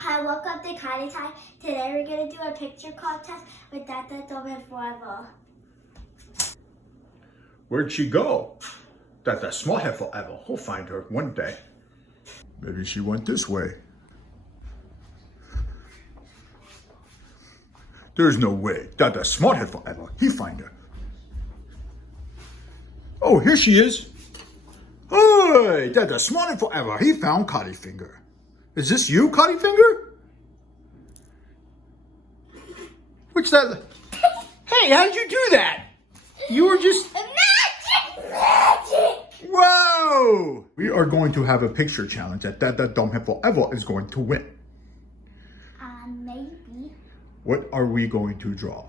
Hi, welcome to Cottie Time. Today we're going to do a picture contest with Dada Dumbhead FOREVER. Where'd she go? Dada Dumbhead FOREVER. We'll find her one day. Maybe she went this way. There's no way. Dada Dumbhead FOREVER. He find her. Oh, here she is. Hey, Dada Dumbhead FOREVER. He found Cottie Finger. Is this you, Cottie Finger? What's that? Hey, how'd you do that? You were just... Magic! Whoa! We are going to have a picture challenge that Dada Dumbhead FOREVER is going to win. Maybe. What are we going to draw?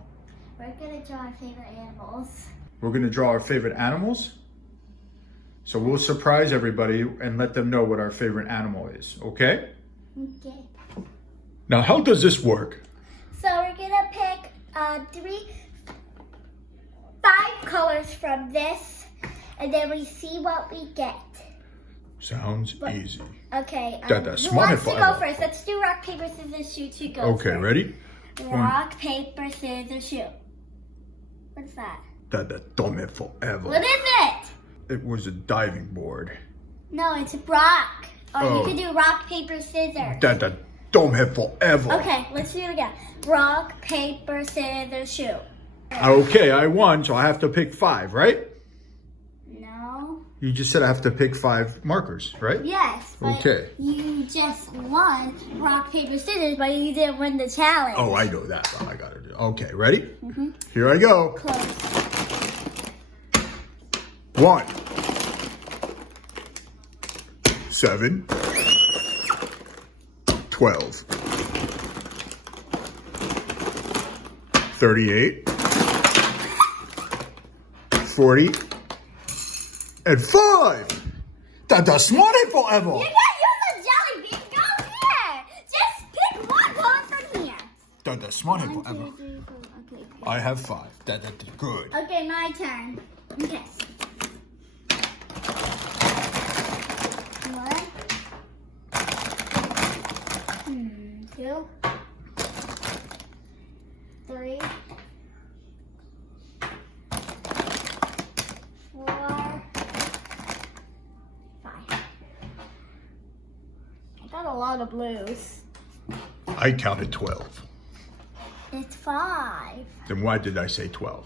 We're going to draw our favorite animals. We're going to draw our favorite animals. So we'll surprise everybody and let them know what our favorite animal is, okay? Okay. Now, how does this work? So we're going to pick 5 colors from this, and then we see what we get. Sounds easy. Okay. Dada Who Dumbhead wants to go FOREVER. first? Let's do rock, paper, scissors, shoot. Who goes Okay, first? ready? Rock, paper, scissors, shoot. What's that? Dada Dumbhead FOREVER. What is it? It was a diving board. No, it's rock. Or Oh. you can do rock, paper, scissors. Dada Dumbhead FOREVER. Okay, let's do it again. Rock, paper, scissors, shoot. Okay, I won, so I have to pick 5, right? No. You just said I have to pick 5 markers, right? Yes, but Okay. you just won rock, paper, scissors, but you didn't win the challenge. Oh, I know that. I got to do. Okay, ready? Here I go. Close. 1, 7, 12, 38, 40, and 5. Dada Dumbhead FOREVER. You can't use a jelly bean. Go here. Just pick one color from here. Dada Dumbhead 1, FOREVER. 2, 3, 4. Okay. I have 5. That's good. Okay, my turn. Okay. 1, 2, 3, 4, 5. I got a lot of blues. I counted 12. It's 5. Then why did I say 12?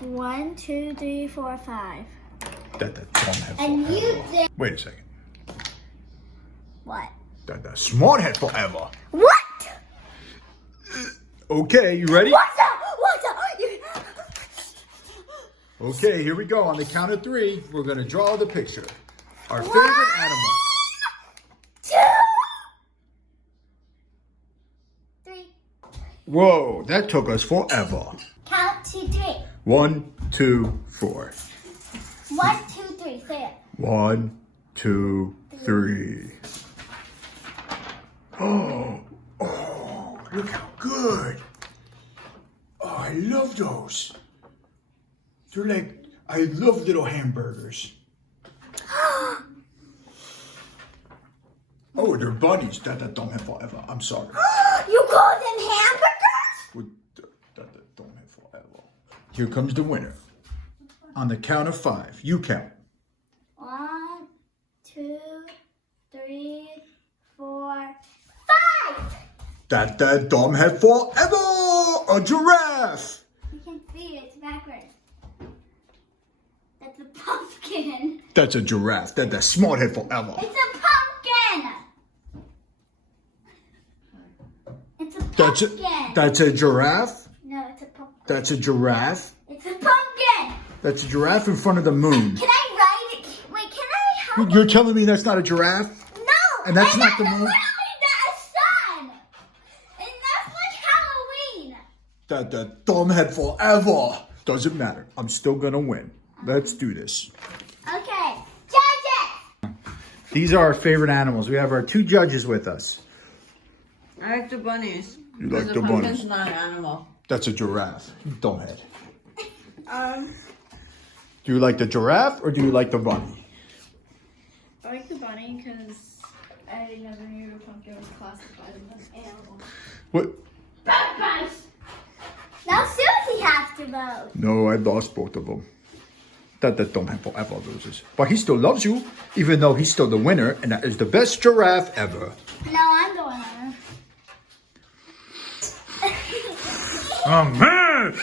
1, 2, 3, 4, 5. Dada Dumbhead And you FOREVER. did Wait a second. what? Dada Dumbhead FOREVER. What? Okay, you ready? What's up? What's up? Okay, here we go. On the count of 3, we're going to draw the picture. Our favorite animal. 2, 3. Whoa, that took us forever. Count to 3. 1, 2, 4. 1, 2, 3. Say it. 1, 2, 3. Oh, look how good. Oh, I love those. They're like, I love little hamburgers. Oh, they're bunnies. Dada Dumbhead FOREVER. I'm sorry. You call them hamburgers? With Dada Dumbhead FOREVER. Here comes the winner. On the count of 5, you count. 1, 2, 3, 4, 5. Dada Dumbhead FOREVER. A giraffe. You can see it. It's backwards. That's a pumpkin. That's a giraffe. Dada Dumbhead FOREVER. It's a pumpkin. It's a That's pumpkin. that's a giraffe. No, it's a pumpkin. That's a giraffe. It's a pumpkin. That's a giraffe in front of the moon. Can I write it? Wait, can I help? You're telling me that's not a giraffe? No. And that's not the moon? Literally the sun. And that's like Halloween. Dada Dumbhead FOREVER. Doesn't matter. I'm still gonna win. Let's do this. Okay. Judges. These are our favorite animals. We have our 2 judges with us. I like the bunnies. You like Because the pumpkin's bunnies? not an animal. That's a giraffe. You dumbhead. Do you like the giraffe or do you like the bunny? I like the bunny because I never knew a pumpkin was classified as an animal. What? Now Susie has to vote. No, I lost both of them. Dada Dumbhead FOREVER loses. But he still loves you, even though he's still the winner, and that is the best giraffe ever. No, I'm the winner. Oh, man!